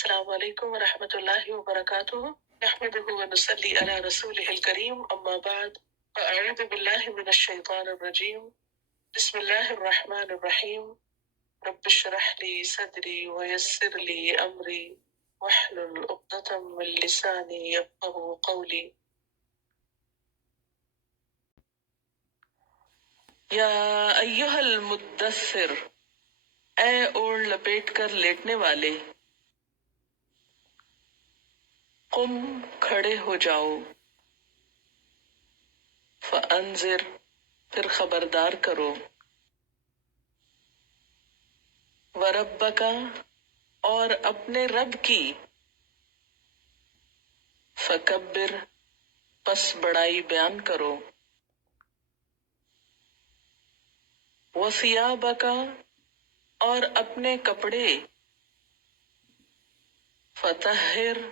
السلام علیکم ورحمۃ اللہ وبرکاتہ نحمده ونصلي على رسوله الكريم اما بعد فاعوذ باللہ من الشیطان الرجیم بسم اللہ الرحمن الرحیم رب اشرح لي صدری ويسر لي امری واحلل عقدۃ من لسانی یفقهوا قولی یا ایھا المدثر، اے اوڑھ لپیٹ کر لیٹنے والے، قم کھڑے ہو جاؤ، فانذر پھر خبردار کرو، وربک اور اپنے رب کی، فکبر پس بڑائی بیان کرو، وثیابک اور اپنے کپڑے، فطہر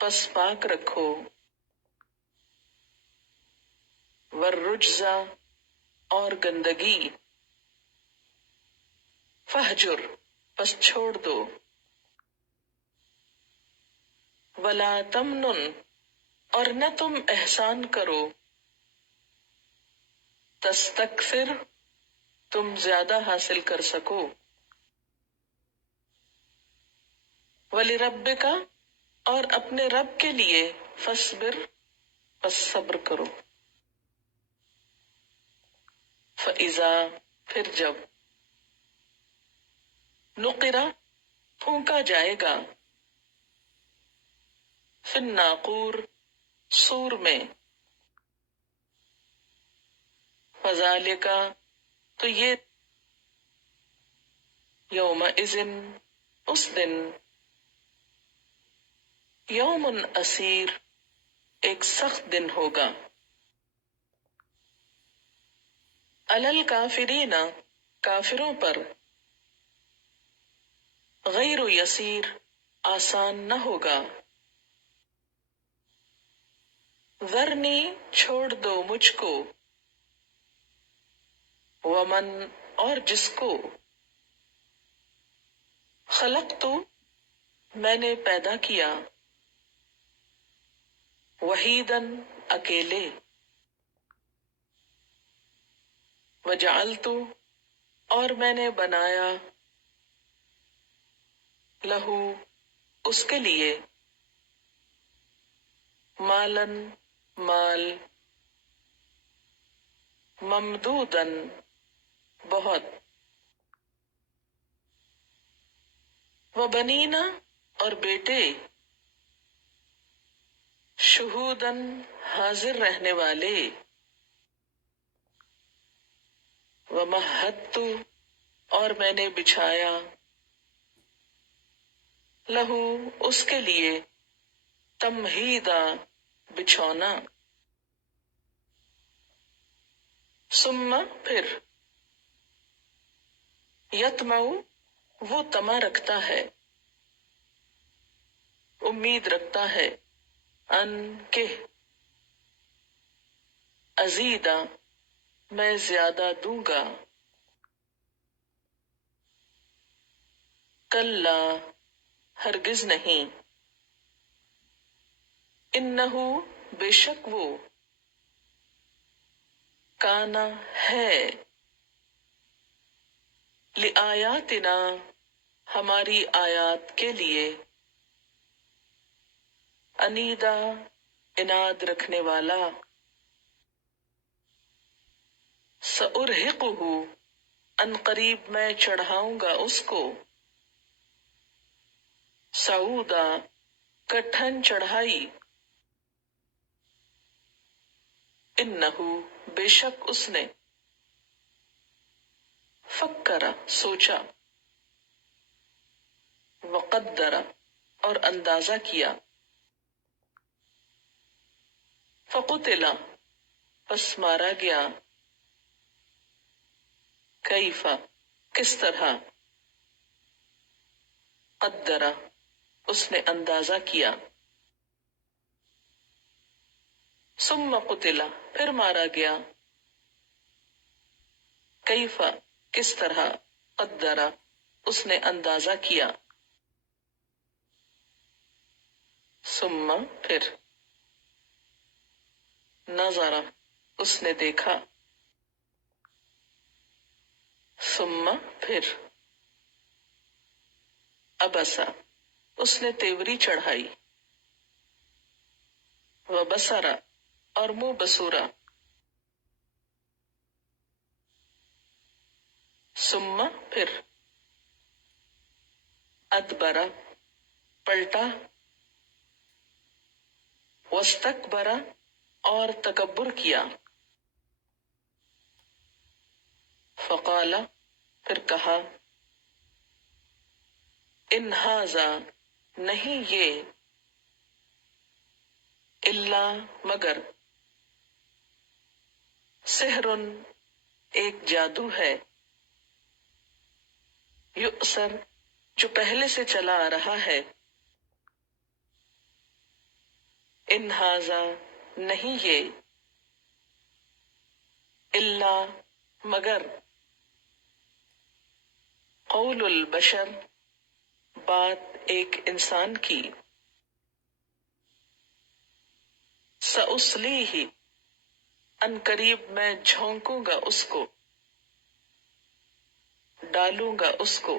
پس پاک رکھو، والرجز اور گندگی، فہجر پس چھوڑ دو، ولا تمنن اور نہ تم احسان کرو، تستکثر تم زیادہ حاصل کر سکو، وَلِرَبِّكَ اور اپنے رب کے لیے، فَاصْبِرْ پس صبر کرو، فَإِذَا پھر جب، نُقِرَ پھونکا جائے گا، فِي النَّاقُورِ سور میں، فَذَلِكَ تو یہ، یومئذ اس دن، یوم عسیر ایک سخت دن ہوگا، علی الکافرین کافروں پر، غیر یسیر آسان نہ ہوگا، ذرنی چھوڑ دو مجھ کو، ومن اور جس کو، خلقت میں نے پیدا کیا، وحیدن اکیلے، وجعلت اور میں نے بنایا، لہو اس کے لیے، مالن مال، ممدودن بہت، وبنینا اور بیٹے، شہودن حاضر رہنے والے، ومہدت اور میں نے بچھایا، لہو اس کے لیے، تمہیدا بچھونا، ثم پھر، یطمع وہ طمع رکھتا ہے، امید رکھتا ہے، ان کہ، ازیدہ میں زیادہ دوں گا، کلا ہرگز نہیں، انہو بے شک وہ، کانا ہے، لآیاتنا ہماری آیات کے لیے، انیدا عناد رکھنے والا، سأرہقہ ان قریب میں چڑھاؤں گا اس کو، سعودا کٹھن چڑھائی، انہو بے شک اس نے، فکر سوچا، وقدر اور اندازہ کیا، فقتل پس مارا گیا، کیف کس طرح، قدر اس نے اندازہ کیا، ثم قتل پھر مارا گیا، کیف کس طرح، قدر اس نے اندازہ کیا، ثم پھر، نظر اس نے دیکھا، ثم پھر، ابسا اس نے تیوری چڑھائی، وبسرا اور منہ بسورا، ثم پھر، ادبرا پلٹا، واستکبرا اور تکبر کیا، فقال پھر کہا، ان ھذا نہیں یہ، الا مگر، سحر ایک جادو ہے، یؤثر جو پہلے سے چلا آ رہا ہے، ان ھذا نہیں یہ، الا مگر، قول البشر بات ایک انسان کی، سأصلیہ ان قریب میں جھونکوں گا اس کو، ڈالوں گا اس کو،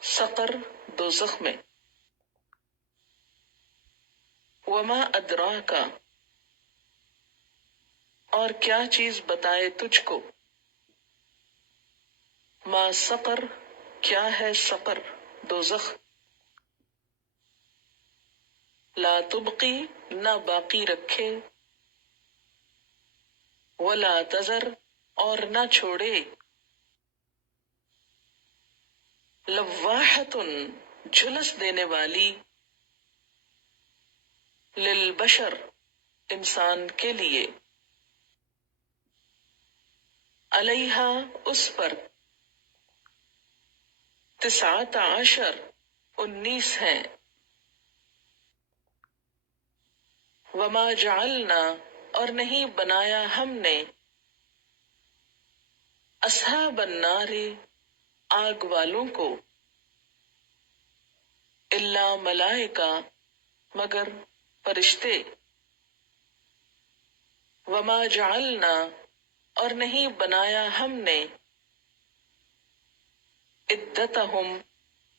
سقر دوزخ میں، وما ادراک اور کیا چیز بتائے تجھ کو، ما سقر کیا ہے سقر دوزخ، لا تبقی نہ باقی رکھے، ولا تذر اور نہ چھوڑے، لواحۃ جھلس دینے والی، للبشر انسان کے لیے، علیہا اس پر، 19 19 ہیں، وما جعلنا اور نہیں بنایا ہم نے، اصحاب النار آگ والوں کو، الا ملائکہ مگر فرشتے، وما جعلنا اور نہیں بنایا ہم نے، عدتہم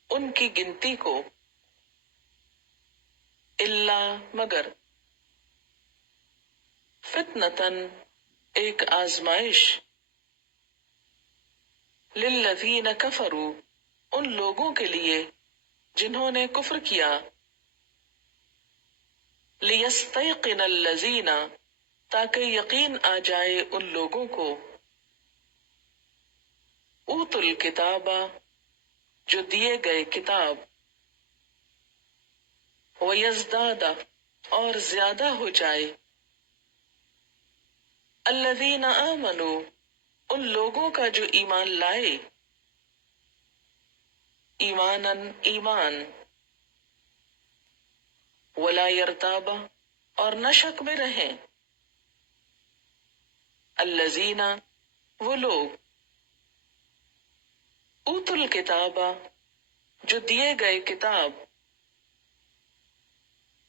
ان کی گنتی کو، الا مگر، فتنتن ایک آزمائش، للذین کفروا ان لوگوں کے لیے جنہوں نے کفر کیا، لیستیقن الذین تاکہ یقین آ جائے ان لوگوں کو، اوت الکتاب جو دیے گئے کتاب، ویزداد اور زیادہ ہو جائے، الذین آمنوا ان لوگوں کا جو ایمان لائے، ایماناً ایمان، ولا یرتاب اور نہ شک میں رہیں، الذین وہ لوگ، اوت الکتاب جو دیے گئے کتاب،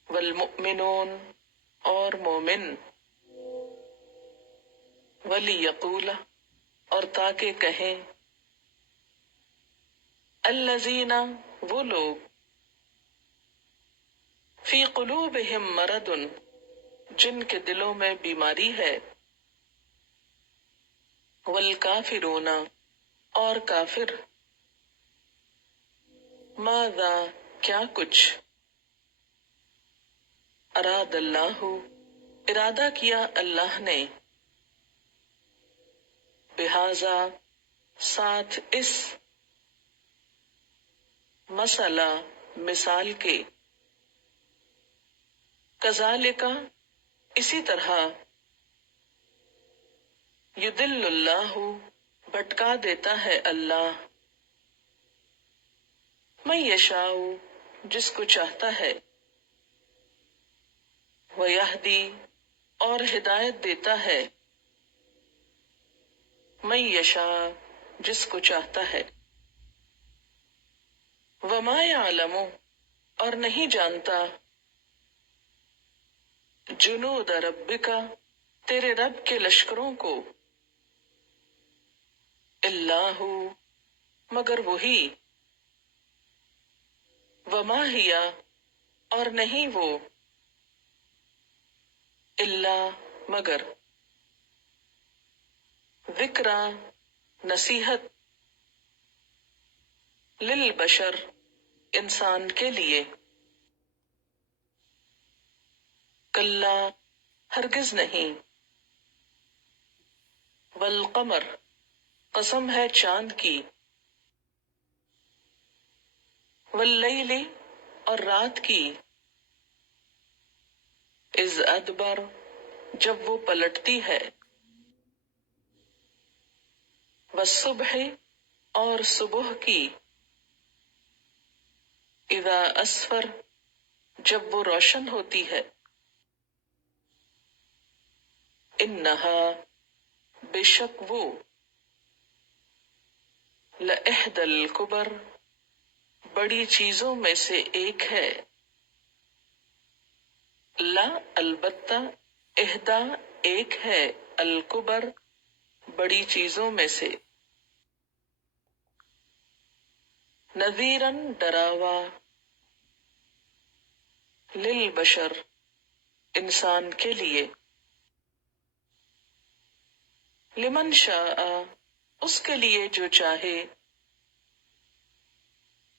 والمؤمنون اور مومن، ولیقول اور تاکہ کہیں، الذین وہ لوگ، فی قلوبہم مرض جن کے دلوں میں بیماری ہے، والکافرون اور کافر، ماذا کیا کچھ، اراد اللہ ارادہ کیا اللہ نے، بہذا ساتھ اس، مسئلہ مثال کے، کذالک اسی طرح، یضل اللہ بھٹکا دیتا ہے اللہ، من یشاء جس کو چاہتا ہے، ویہدی اور ہدایت دیتا ہے، من یشاء جس کو چاہتا ہے، وما یعلم اور نہیں جانتا جنود ربکا تیرے رب کے لشکروں کو، اللہ مگر وہی، وما ہیا اور نہیں وہ، اللہ مگر، ذکرا نصیحت، للبشر انسان کے لیے، کلا ہرگز نہیں، والقمر قسم ہے چاند کی، واللیل اور رات کی، اذ ادبر جب وہ پلٹتی ہے، والصبح اور صبح کی، اذا اسفر جب وہ روشن ہوتی ہے، انہا بے شک وہ، لإحدى الکبر بڑی چیزوں میں سے ایک ہے، لا البتہ، احدا ایک ہے، الکبر بڑی چیزوں میں سے، نذیراً ڈراوا، للبشر انسان کے لیے، لمن شاء اس کے لیے جو چاہے،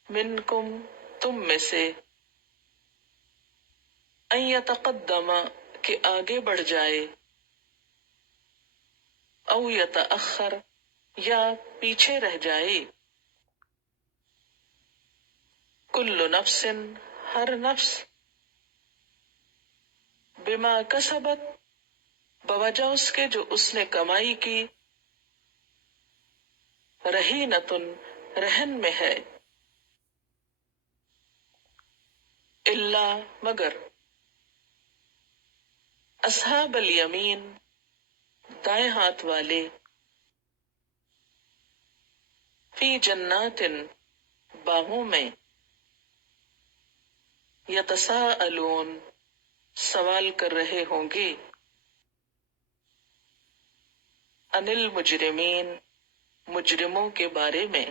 منکم تم میں سے، ان یتقدم کہ آگے بڑھ جائے، او یتأخر یا پیچھے رہ جائے، کل نفس ہر نفس، بما کسبت بوجہ اس کے جو اس نے کمائی کی، رہینتن رہن میں ہے، اللہ مگر، اصحاب الیمین دائیں ہاتھ والے، فی جنات باغوں میں، یتساءلون سوال کر رہے ہوں گے، عن المجرمین مجرموں کے بارے میں،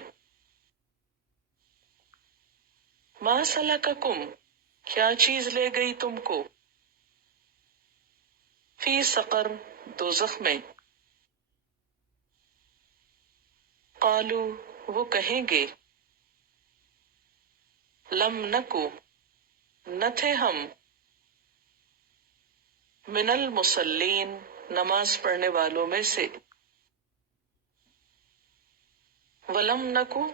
ما سلککم کیا چیز لے گئی تم کو، فی سقر دوزخ میں، قالو وہ کہیں گے، لم نکو نہ تھے ہم، من المصلین نماز پڑھنے والوں میں سے، ولم نکو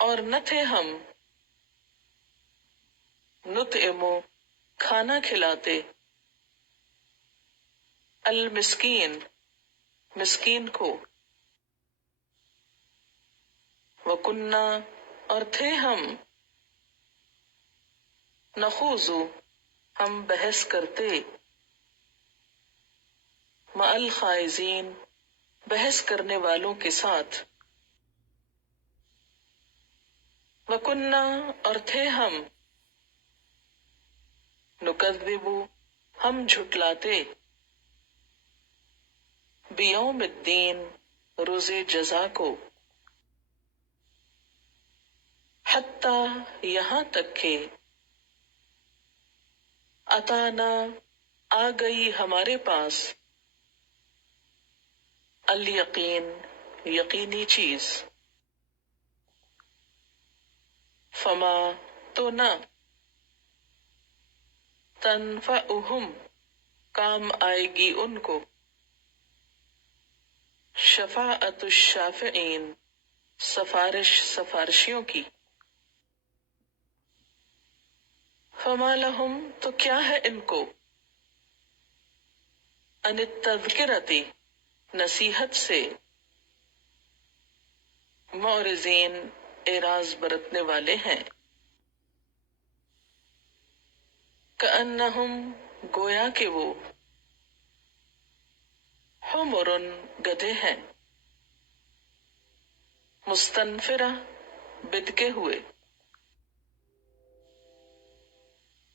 اور نہ تھے ہم، نطعم کھانا کھلاتے، المسکین مسکین کو، وکنہ اور تھے ہم، نخوض ہم بحث کرتے، مع الخائضین بحث کرنے والوں کے ساتھ، وکنہ اور تھے ہم، نکذب ہم جھٹلاتے، بیوم الدین روز جزا کو، حتی یہاں تک کہ، اتانا آ گئی ہمارے پاس، الیقین یقینی چیز، فما تو نہ، تنفعہم کام آئے گی ان کو، شفاعت الشافعین سفارش سفارشیوں کی، فما لہم تو کیا ہے ان کو، ان التذکرتی نصیحت سے، معرضین اعراض برتنے والے ہیں، کأنہم گویا کہ وہ، حمر گدھے ہیں، مستنفرہ بدکے ہوئے،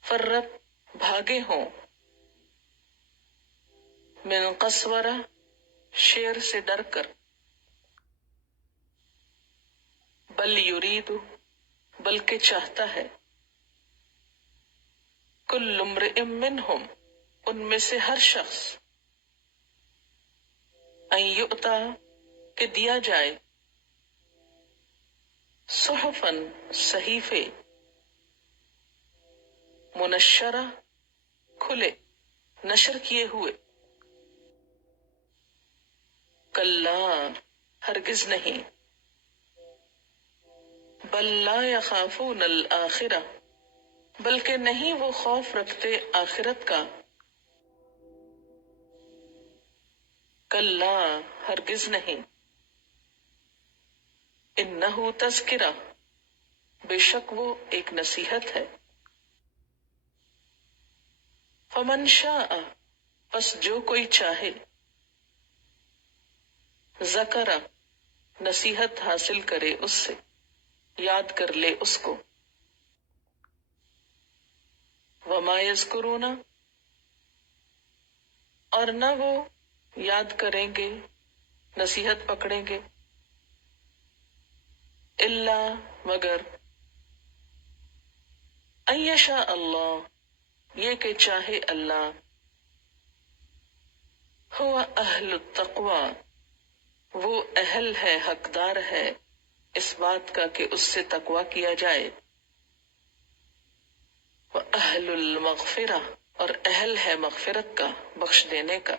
فرت بھاگے ہوں، من قسورہ شیر سے ڈر کر، بل یرید بلکہ چاہتا ہے، کل امرئ منہم ان میں سے ہر شخص، ان یؤتا کہ دیا جائے، صحفاً صحیفے، منشرہ کھلے نشر کیے ہوئے، کلا ہرگز نہیں، بل لا یخافون الآخرہ بلکہ نہیں وہ خوف رکھتے آخرت کا، کلا ہرگز نہیں، انہ تذکرہ بے شک وہ ایک نصیحت ہے، فمن شاء پس جو کوئی چاہے، ذکر نصیحت حاصل کرے اس سے، یاد کر لے اس کو، وما یذکرون اور نہ وہ یاد کریں گے، نصیحت پکڑیں گے، الا مگر، ان یشاء اللہ یہ کہ چاہے اللہ، ہو اہل التقوی وہ اہل ہے، حقدار ہے اس بات کا کہ اس سے تقوی کیا جائے، وَأَهْلُ الْمَغْفِرَةِ اور اہل ہے مغفرت کا، بخش دینے کا،